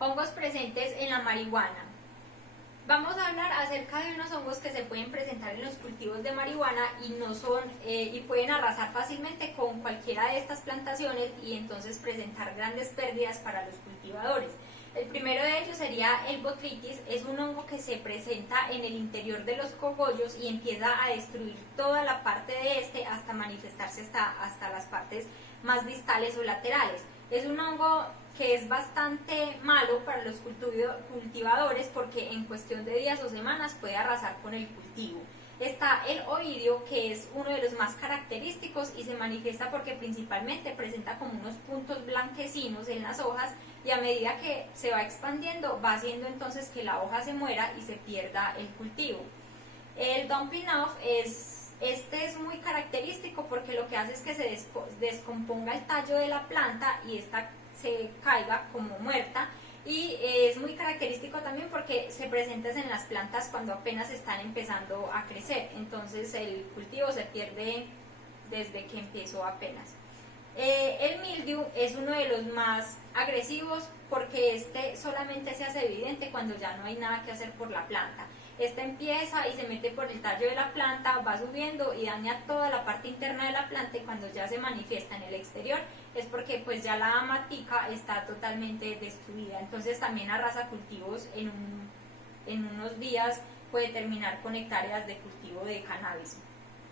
Hongos presentes en la marihuana. Vamos a hablar acerca de unos hongos que se pueden presentar en los cultivos de marihuana y no son y pueden arrasar fácilmente con cualquiera de estas plantaciones y entonces presentar grandes pérdidas para los cultivadores. El primero de ellos sería el botrytis. Es un hongo que se presenta en el interior de los cogollos y empieza a destruir toda la parte de este hasta manifestarse hasta las partes más distales o laterales. Es un hongo que es bastante malo para los cultivadores porque en cuestión de días o semanas puede arrasar con el cultivo. Está el oidio, que es uno de los más característicos y se manifiesta porque principalmente presenta como unos puntos blanquecinos en las hojas y a medida que se va expandiendo va haciendo entonces que la hoja se muera y se pierda el cultivo. El dumping off este es muy característico porque lo que hace es que se descomponga el tallo de la planta y esta se caiga como muerta, y es muy característico también porque se presenta en las plantas cuando apenas están empezando a crecer, entonces el cultivo se pierde desde que empezó apenas. El mildew es uno de los más agresivos porque este solamente se hace evidente cuando ya no hay nada que hacer por la planta. Este empieza y se mete por el tallo de la planta, va subiendo y daña toda la parte interna de la planta, y cuando ya se manifiesta en el exterior es porque pues ya la matica está totalmente destruida. Entonces también arrasa cultivos en unos días, puede terminar con hectáreas de cultivo de cannabis.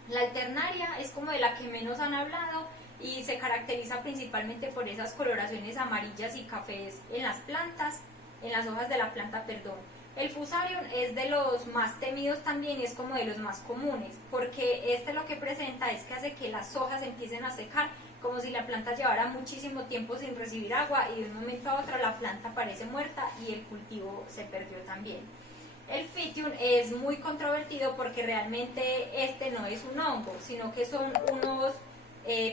La alternaria es como de la que menos han hablado y se caracteriza principalmente por esas coloraciones amarillas y cafés en las plantas, en las hojas de la planta, perdón. El fusarium es de los más temidos también y es como de los más comunes, porque este lo que presenta es que hace que las hojas empiecen a secar, como si la planta llevara muchísimo tiempo sin recibir agua y de un momento a otro la planta parece muerta y el cultivo se perdió también. El Phytium es muy controvertido porque realmente este no es un hongo, sino que son unos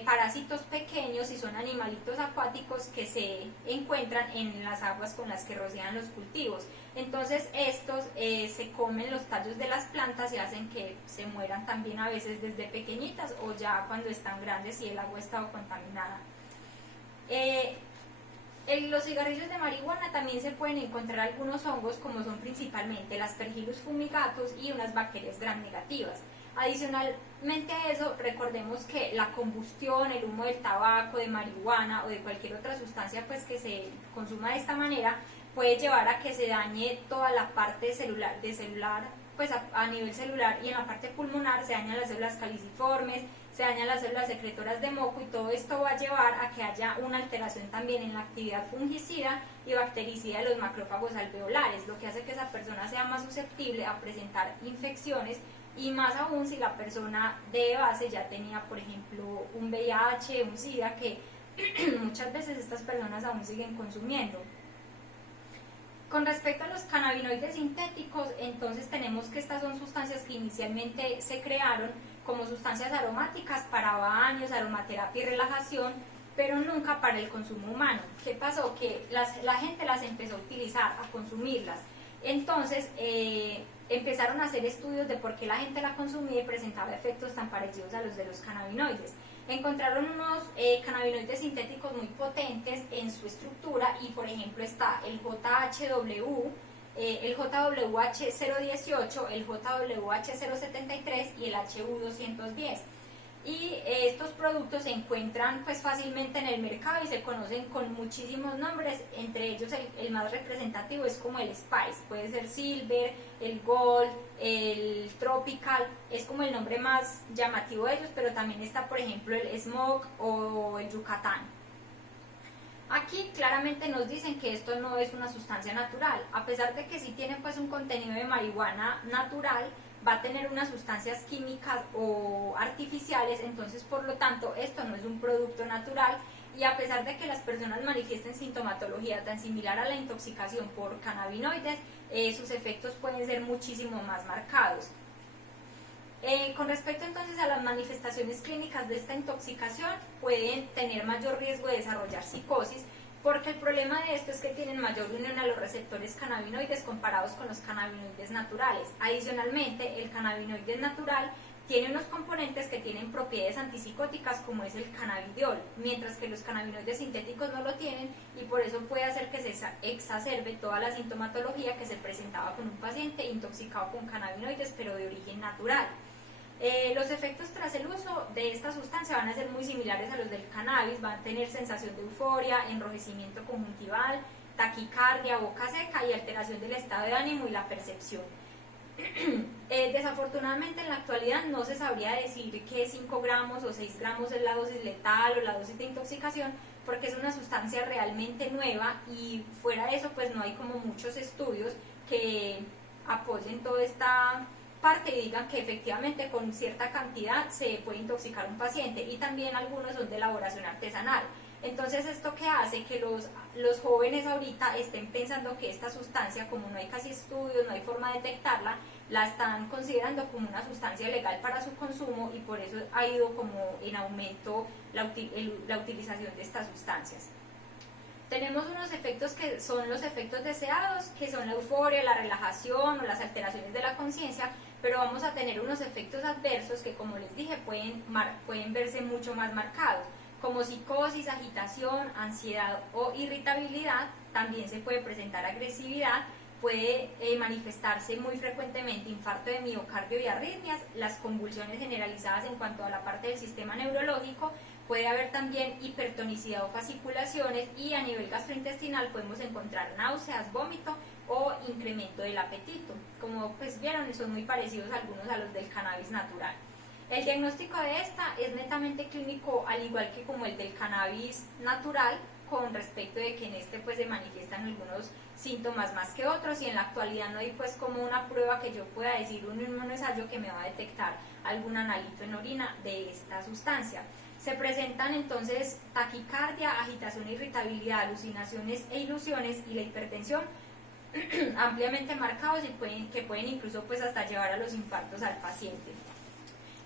parásitos pequeños y son animalitos acuáticos que se encuentran en las aguas con las que rocian los cultivos. Entonces estos se comen los tallos de las plantas y hacen que se mueran también a veces desde pequeñitas o ya cuando están grandes y el agua ha estado contaminada. En los cigarrillos de marihuana también se pueden encontrar algunos hongos, como son principalmente las Aspergillus fumigatus y unas bacterias gram negativas. Adicionalmente a eso, recordemos que la combustión, el humo del tabaco, de marihuana o de cualquier otra sustancia pues que se consuma de esta manera puede llevar a que se dañe toda la parte celular, pues a nivel celular, y en la parte pulmonar se dañan las células caliciformes, se dañan las células secretoras de moco, y todo esto va a llevar a que haya una alteración también en la actividad fungicida y bactericida de los macrófagos alveolares, lo que hace que esa persona sea más susceptible a presentar infecciones, y más aún si la persona de base ya tenía, por ejemplo, un VIH, un SIDA, que muchas veces estas personas aún siguen consumiendo. Con respecto a los cannabinoides sintéticos, entonces tenemos que estas son sustancias que inicialmente se crearon como sustancias aromáticas para baños, aromaterapia y relajación, pero nunca para el consumo humano. ¿Qué pasó? Que la gente las empezó a utilizar, a consumirlas. Entonces empezaron a hacer estudios de por qué la gente la consumía y presentaba efectos tan parecidos a los de los cannabinoides. Encontraron unos cannabinoides sintéticos muy potentes en su estructura, y por ejemplo está el JHW, el JWH018, el JWH073 y el HU210. Y estos productos se encuentran pues fácilmente en el mercado y se conocen con muchísimos nombres. Entre ellos el más representativo es como el Spice, puede ser Silver, el Gold, el Tropical, es como el nombre más llamativo de ellos, pero también está por ejemplo el Smoke o el Yucatán. Aquí claramente nos dicen que esto no es una sustancia natural, a pesar de que sí tiene pues un contenido de marihuana natural, va a tener unas sustancias químicas o artificiales, entonces por lo tanto esto no es un producto natural, y a pesar de que las personas manifiesten sintomatología tan similar a la intoxicación por cannabinoides, sus efectos pueden ser muchísimo más marcados. Con respecto entonces a las manifestaciones clínicas de esta intoxicación, pueden tener mayor riesgo de desarrollar psicosis, porque el problema de esto es que tienen mayor unión a los receptores cannabinoides comparados con los cannabinoides naturales. Adicionalmente, el cannabinoide natural tiene unos componentes que tienen propiedades antipsicóticas como es el cannabidiol, mientras que los cannabinoides sintéticos no lo tienen y por eso puede hacer que se exacerbe toda la sintomatología que se presentaba con un paciente intoxicado con cannabinoides pero de origen natural. Los efectos tras el uso de esta sustancia van a ser muy similares a los del cannabis, van a tener sensación de euforia, enrojecimiento conjuntival, taquicardia, boca seca y alteración del estado de ánimo y la percepción. Desafortunadamente en la actualidad no se sabría decir que 5 gramos o 6 gramos es la dosis letal o la dosis de intoxicación porque es una sustancia realmente nueva y fuera de eso pues no hay como muchos estudios que apoyen toda esta parte y digan que efectivamente con cierta cantidad se puede intoxicar un paciente y también algunos son de elaboración artesanal. Entonces, ¿esto qué hace? Que los jóvenes ahorita estén pensando que esta sustancia, como no hay casi estudios, no hay forma de detectarla, la están considerando como una sustancia legal para su consumo y por eso ha ido como en aumento la utilización de estas sustancias. Tenemos unos efectos que son los efectos deseados, que son la euforia, la relajación o las alteraciones de la conciencia, pero vamos a tener unos efectos adversos que, como les dije, pueden verse mucho más marcados, como psicosis, agitación, ansiedad o irritabilidad. También se puede presentar agresividad, puede manifestarse muy frecuentemente infarto de miocardio y arritmias, las convulsiones generalizadas en cuanto a la parte del sistema neurológico, puede haber también hipertonicidad o fasciculaciones y a nivel gastrointestinal podemos encontrar náuseas, vómito o incremento del apetito. Como pues vieron, son muy parecidos algunos a los del cannabis natural. El diagnóstico de esta es netamente clínico, al igual que como el del cannabis natural, con respecto de que en este pues se manifiestan algunos síntomas más que otros y en la actualidad no hay pues como una prueba que yo pueda decir un inmunoensayo que me va a detectar algún analito en orina de esta sustancia. Se presentan entonces taquicardia, agitación, irritabilidad, alucinaciones e ilusiones y la hipertensión ampliamente marcados y que pueden incluso pues hasta llevar a los infartos al paciente.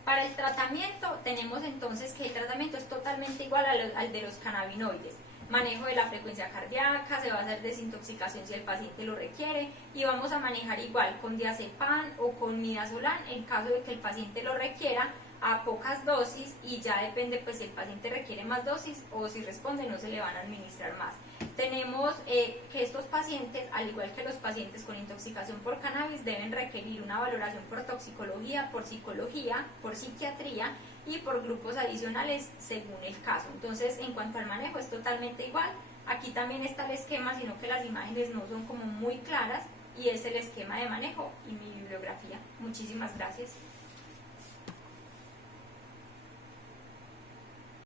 Para el tratamiento tenemos entonces que el tratamiento es totalmente igual al de los cannabinoides. Manejo de la frecuencia cardíaca, se va a hacer desintoxicación si el paciente lo requiere y vamos a manejar igual con diazepam o con midazolam en caso de que el paciente lo requiera a pocas dosis y ya depende pues si el paciente requiere más dosis o si responde no se le van a administrar más. Tenemos que estos pacientes, al igual que los pacientes con intoxicación por cannabis, deben requerir una valoración por toxicología, por psicología, por psiquiatría y por grupos adicionales según el caso. Entonces, en cuanto al manejo es totalmente igual. Aquí también está el esquema, sino que las imágenes no son como muy claras y es el esquema de manejo y mi bibliografía. Muchísimas gracias.